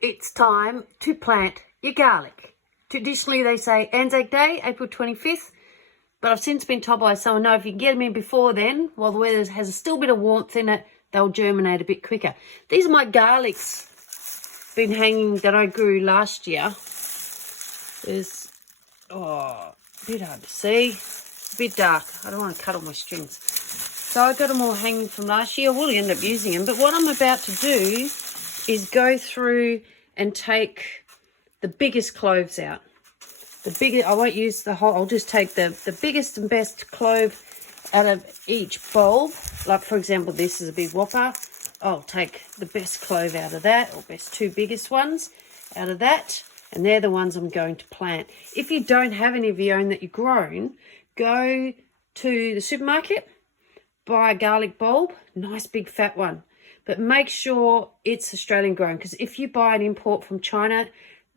it's time to plant your garlic. Traditionally, they say Anzac Day, April 25th, but I've since been told by someone, no, if you can get them in before then, while the weather has still a bit of warmth in it, they'll germinate a bit quicker. These are my garlics been hanging that I grew last year. There's, a bit hard to see, a bit dark. I don't want to cut all my strings. So I got them all hanging from last year. I will end up using them, but what I'm about to do is go through and take the biggest cloves out. I won't use the whole, I'll just take the biggest and best clove out of each bulb. Like, for example, this is a big whopper. I'll take the best clove out of that, or best two biggest ones out of that, and they're the ones I'm going to plant. If you don't have any of your own that you've grown, go to the supermarket, buy a garlic bulb, nice big fat one, but make sure it's Australian grown, because if you buy an import from China,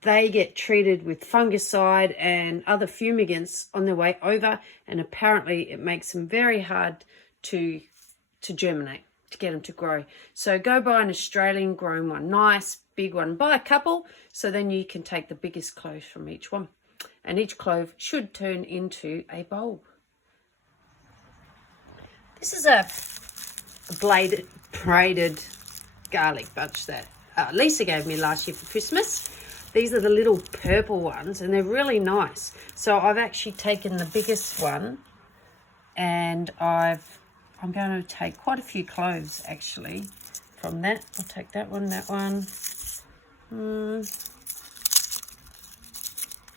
they get treated with fungicide and other fumigants on their way over, and apparently it makes them very hard to germinate, to get them to grow. So go buy an Australian grown one, nice big one. Buy a couple, so then you can take the biggest cloves from each one, and each clove should turn into a bulb. This is a braided garlic bunch that Lisa gave me last year for Christmas. These are the little purple ones, and they're really nice. So I've actually taken the biggest one, and I'm going to take quite a few cloves actually from that. I'll take that one.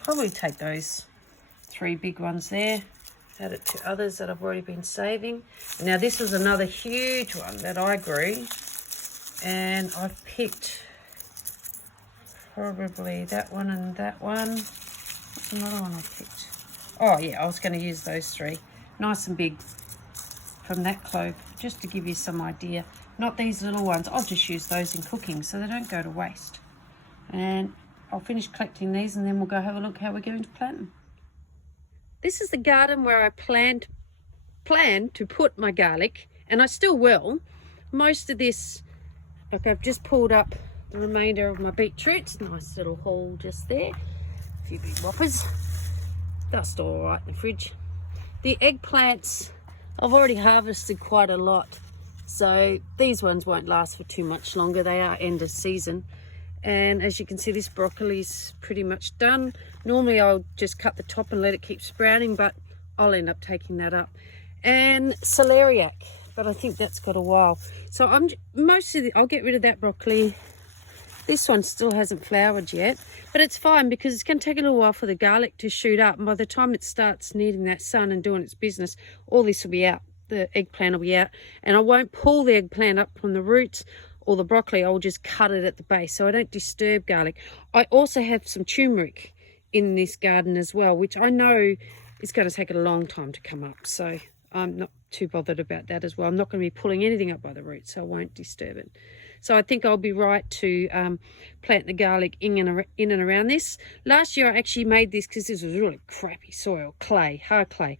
Probably take those three big ones there. Add it to others that I've already been saving. Now this was another huge one that I grew, and I've picked probably that one and that one. What's another one I picked? Oh yeah, I was going to use those three. Nice and big from that clove, just to give you some idea. Not these little ones. I'll just use those in cooking so they don't go to waste. And I'll finish collecting these, and then we'll go have a look how we're going to plant them. This is the garden where I planned to put my garlic, and I still will. Most of this, like, I've just pulled up the remainder of my beetroots. Nice little haul just there. A few big whoppers. They'll store all right in the fridge. The eggplants, I've already harvested quite a lot, so these ones won't last for too much longer. They are end of season. And as you can see, this broccoli's pretty much done. Normally I'll just cut the top and let it keep sprouting, but I'll end up taking that up. And celeriac, but I think that's got a while. So I'll get rid of that broccoli. This one still hasn't flowered yet, but it's fine because it's going to take a little while for the garlic to shoot up. And by the time it starts needing that sun and doing its business, all this will be out. The eggplant will be out. And I won't pull the eggplant up from the roots or the broccoli. I'll just cut it at the base so I don't disturb garlic. I also have some turmeric in this garden as well, which I know is going to take a long time to come up. So I'm not too bothered about that as well. I'm not going to be pulling anything up by the roots, so I won't disturb it. So I think I'll be right to plant the garlic in and around this. Last year I actually made this because this was really crappy soil, clay, hard clay.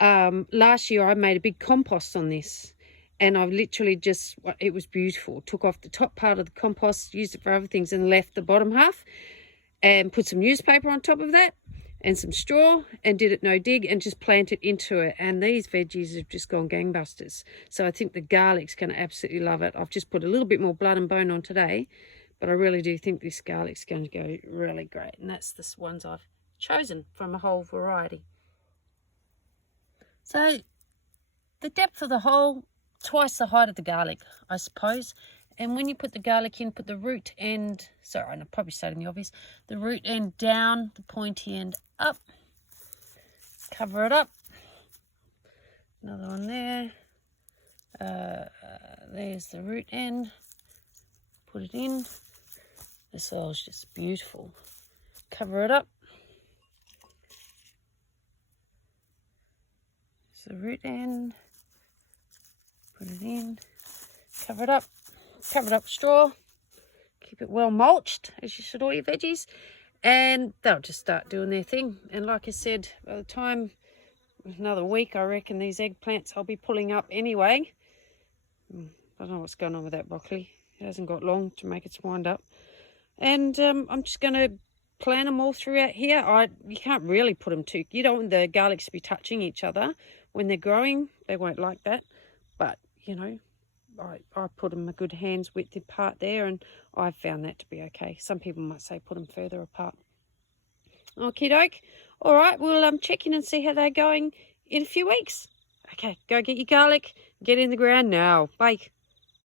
Last year I made a big compost on this, and I've literally just, it was beautiful. Took off the top part of the compost, used it for other things, and left the bottom half, and put some newspaper on top of that and some straw, and did it no dig, and just planted into it. And these veggies have just gone gangbusters. So I think the garlic's going to absolutely love it. I've just put a little bit more blood and bone on today, but I really do think this garlic's going to go really great. And that's the ones I've chosen from a whole variety. So the depth of the hole, twice the height of the garlic, I suppose. And when you put the garlic in, put the root end, sorry, I'm probably stating the obvious, the root end down, the pointy end up, cover it up. Another one there. There's the root end, put it in. The soil's just beautiful. Cover it up. There's the root end, put it in, cover it up. Cover it up with straw, keep it well mulched, as you should all your veggies, and they'll just start doing their thing. And like I said, by the time, another week, I reckon these eggplants I'll be pulling up anyway. I don't know what's going on with that broccoli. It hasn't got long to make its wind up. And I'm just going to plant them all throughout here. You can't really put them too... You don't want the garlics to be touching each other. When they're growing, they won't like that. But, you know, I put them a good hand's width apart there, and I've found that to be okay. Some people might say put them further apart. Okie doke. All right, we'll check in and see how they're going in a few weeks. Okay, go get your garlic. Get in the ground now. Bye.